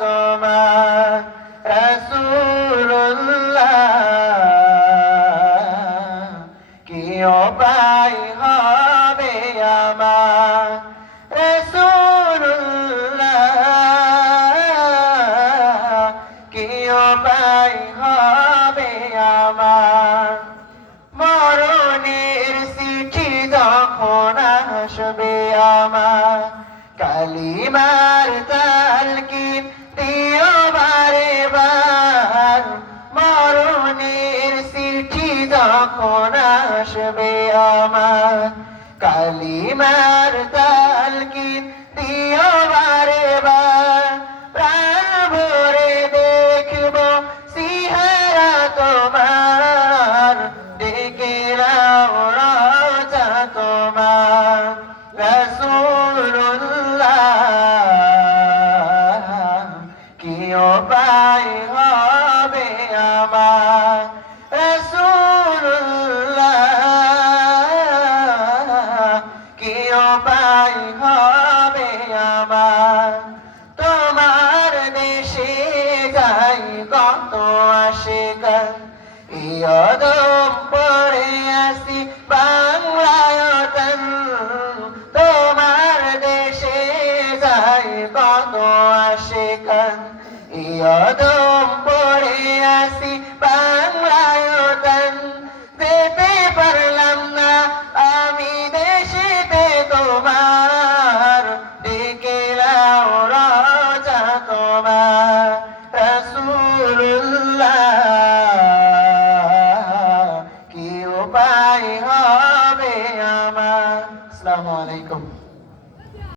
তোমার রসুল্লাহ কি পাই হবে আমার রসুল্লাহ কি অবাই হবে আমার মরণের চিঠি যখন আসবে আমার? কালিমার তা যখন আসবে আমার। কালিমার তালকিন রসুল্লাহ কি উপায় হবে আমার তোমার দেশে যাই কত গান ইয়দম পড়ে আসি বাংলায়তন তোমার দেশে যাই কত গান ইয়দম পড়ে আসি কি উপায়